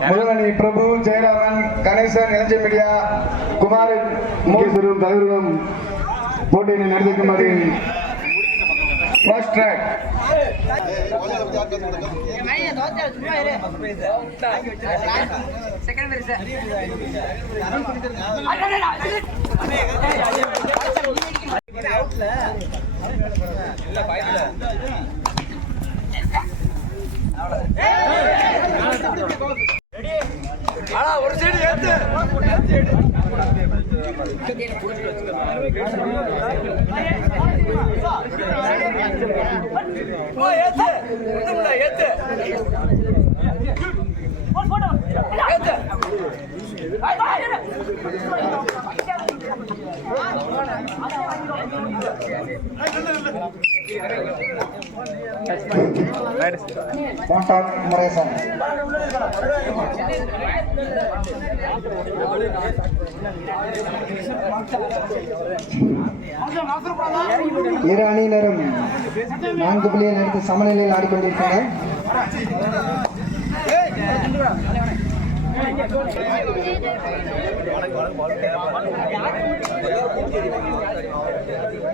முதலணி பிரபு ஜெயராமன் கணேசன் இளஞ்சி மீடியா குமார் முகேஸ்வரரும் தலைவர்களும் போட்டியினை நடத்திக்குமாறு first track second prize motor முரேசன் இரு அணியினரும் நான்கு புள்ளிகள் எடுத்து சமநிலையில் ஆடிக்கொண்டிருக்கின்றனர் Right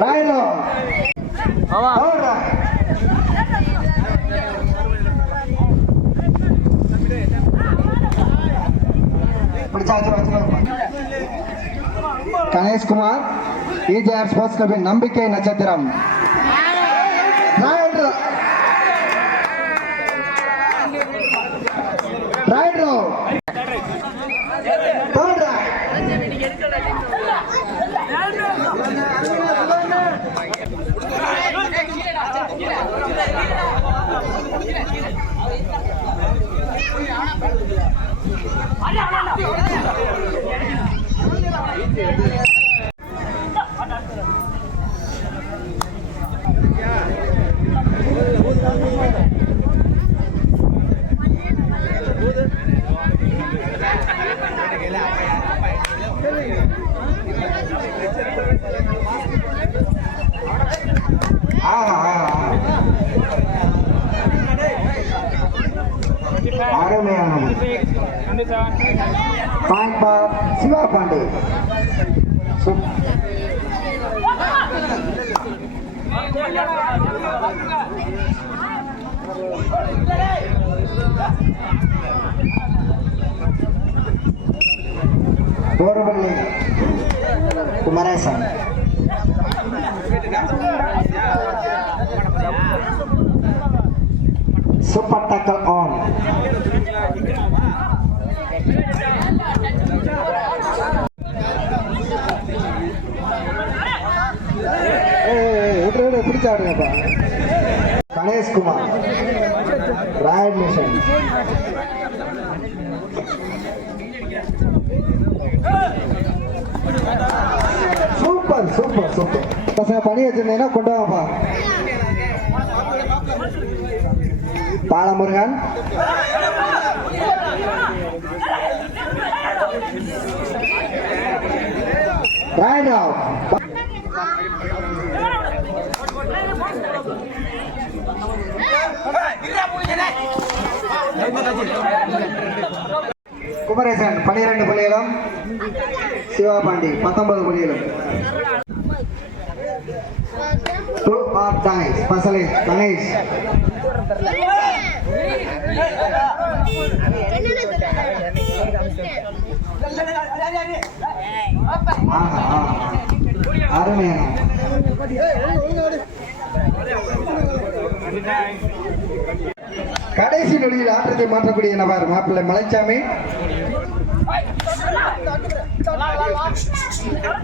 ராயலோ அவுட் பிடிச்சாச்சு வச்சுக்கோங்க குமார் இஜேஆர் ஸ்போர்ட்ஸ் கிளப்பின் நம்பிக்கை நட்சத்திரம். ரைட் ஆஹா ஆஹா அருமையானது பாயிண்ட் பார் சிவா பாண்டே. சுப்- போர்வள்ளி குமரேசன் சூப்பர் டக்கல் ஆன் பிடிச்சாடுங்கப்பா Ganesh Kumar royal mission super super super. பசங்க பணி வச்சிருந்தீங்கன்னா கொண்டு வாப்பா பாலமுருகன். ராயராவ் குமரேசன் பனிரெண்டு புள்ளிகளும் சிவாபாண்டி பத்தொன்பது புள்ளிகளும் டூ ஆஃப் டைம் ஸ்பெஷலிஸ்ட் கணேஷ் அருமையான கடைசி நொடியில் ஆற்றத்தை மாற்றக்கூடிய நபர் மாப்பிள்ளை மலைச்சாமி.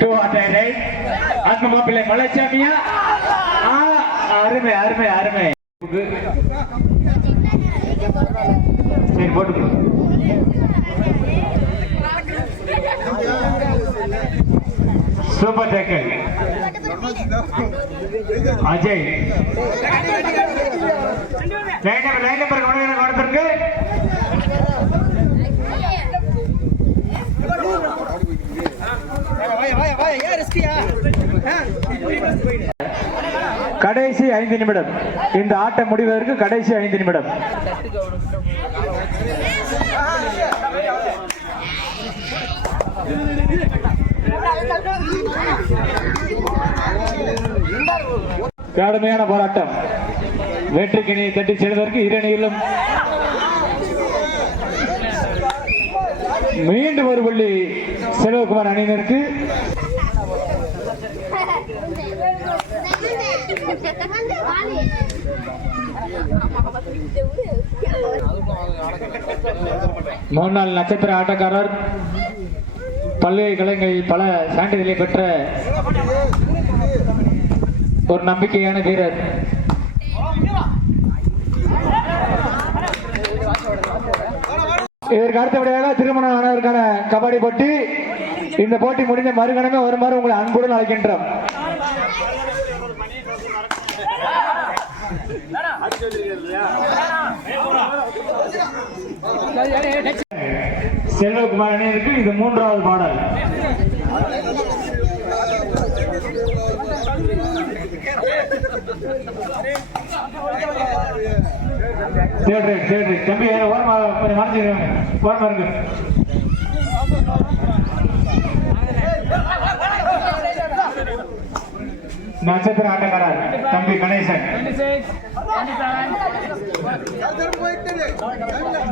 டூ ஹண்ட்ரட் ரைட் அந்த மாப்பிள்ளை மலைச்சாமியா அருமை அருமை அருமை. சரி போட்டு super tackler Ajay. Line number line number கவனத்திற்கு கடைசி ஐந்து நிமிடம். இந்த ஆட்டம் முடிவதற்கு கடைசி ஐந்து நிமிடம். கடுமையான போராட்டம். வெற்றிக்கிணியை தட்டி செல்வதற்கு இரணியிலும் மீண்டும் ஒரு புள்ளி செல்வகுமார் அணியினருக்கு. முன்னாள் நட்சத்திர ஆட்டக்காரர் பல்கலைக்கழகங்களில் பல சான்றிதழை பெற்ற ஒரு நம்பிக்கையான வீரர். இதற்கு அடுத்தபடியாக திருமணம் ஆனதற்கான கபடி போட்டி. இந்த போட்டி முடிந்த மறுகணமே வருமாறு உங்களை அன்புடன் அழைக்கின்றோம். செல்வகுமார் அணியிற்கு இது மூன்றாவது பாடல். தேர்ட் ரைட் தம்பி ஓரமா கொஞ்சம் மறைஞ்சிருக்காங்க ஓரமாக இருக்கு நட்சத்திர ஆட்டக்காரர் தம்பி கணேசன்.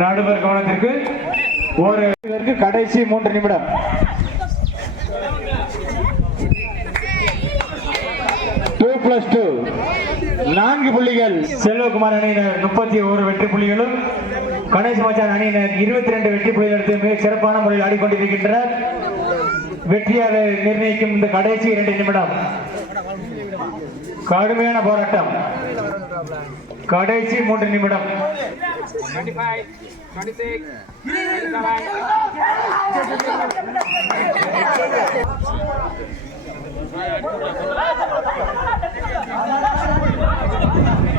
நடுவர் கவனத்திற்கு ஒரு கடைசி மூன்று நிமிடம். டூ பிளஸ் டூ நான்கு புள்ளிகள். செல்வகுமார் அணியினர் முப்பத்தி ஒரு வெற்றி புள்ளிகளும் கணேஷ் மச்சான் அணியினர் இருபத்தி ரெண்டு வெற்றி புள்ளிகள் எடுத்து மிக சிறப்பான முறையில் ஆடிக்கொண்டிருக்கின்றனர். வெற்றியாளர் நிர்ணயிக்கும் இந்த கடைசி இரண்டு நிமிடம். கடுமையான போராட்டம். கடைசி மூன்று நிமிடம்.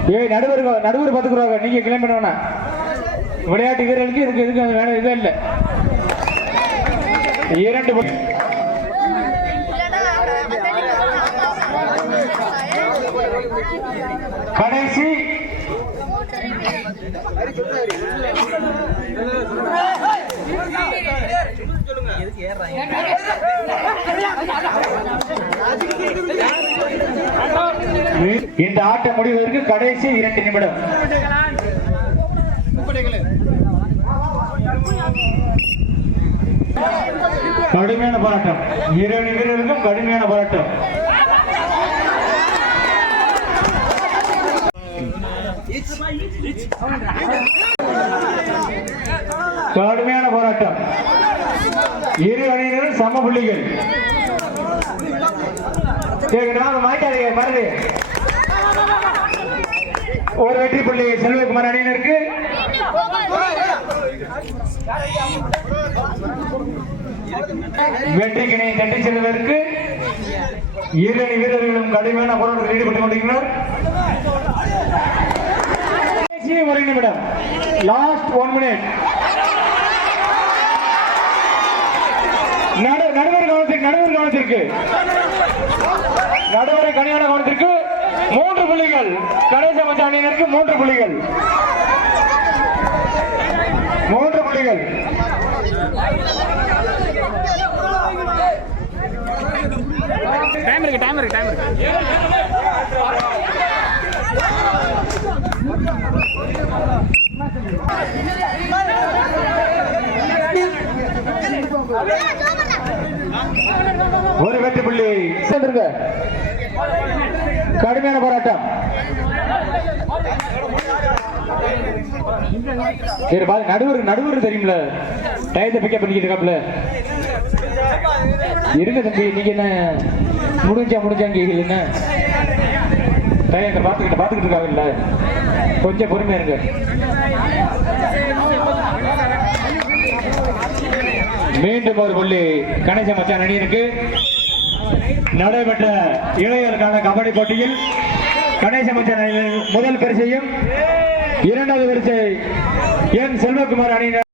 ஏய் நடுவர் நடுவர் பார்த்துக்குறாங்க. நீங்க கிளம்பினோன்னா. விளையாட்டு வீரர்களுக்கு இதுக்கு இதுக்கு வேணும். இதே இல்லை. இரண்டு புள்ளி. கடைசி. இந்த ஆட்டம் முடிவதற்கு கடைசி இரண்டு நிமிடம். கடுமையான போராட்டம். இரு அணி வீரர்களுக்கும் கடுமையான போராட்டம். கடுமையான போராட்டம். இரு அணியினரும் சம புள்ளிகள். மாட்டாதீங்க மறந்து. ஒரு வெற்றி புள்ளி செல்வகுமார் அணியினருக்கு. வெற்றிக்கினை தட்டி செல்வதற்கு இரு அணி வீரர்களும் கடுமையான போராட்டத்தில் ஈடுபட்டுக் கொண்டிருக்கிறார். கடைசி நிமிடம். லாஸ்ட் ஒன் மினிட் நடுவர் கவனத்திற்கு நடுவர் கவனத்திற்கு. நடுவரை கனியான கவனத்திற்கு மூன்று புள்ளிகள். கணேச மச்ச அணியினருக்கு மூன்று புள்ளிகள். மூன்று புள்ளிகள். டைம் இருக்கு டைம் இருக்கு டைம் இருக்கு. பொறுங்க கடுமையான போராட்டம். சரி பாரு நடுவர் நடுவர் தெரியும்ல. டயத்தை பிக்கப் பண்ணிக்கிட்டு இருக்காப்ல இருங்க தம்பி நீங்க என்ன முடிஞ்சா முடிஞ்சாங்க என்ன டயத்தை பார்த்துக்கிட்டு பார்த்துக்கிட்டு இருக்காங்கல்ல கொஞ்சம் பொறுமையா இருங்க. மீண்டும் ஒரு புள்ளி. கணேச மச்சான் அணியிற்கு நடைபெற்ற இளைஞருக்கான கபடி போட்டியில் கணேசமச்சன் முதல் பரிசையும் இரண்டாவது பரிசை என் செல்வகுமார் அணியினர்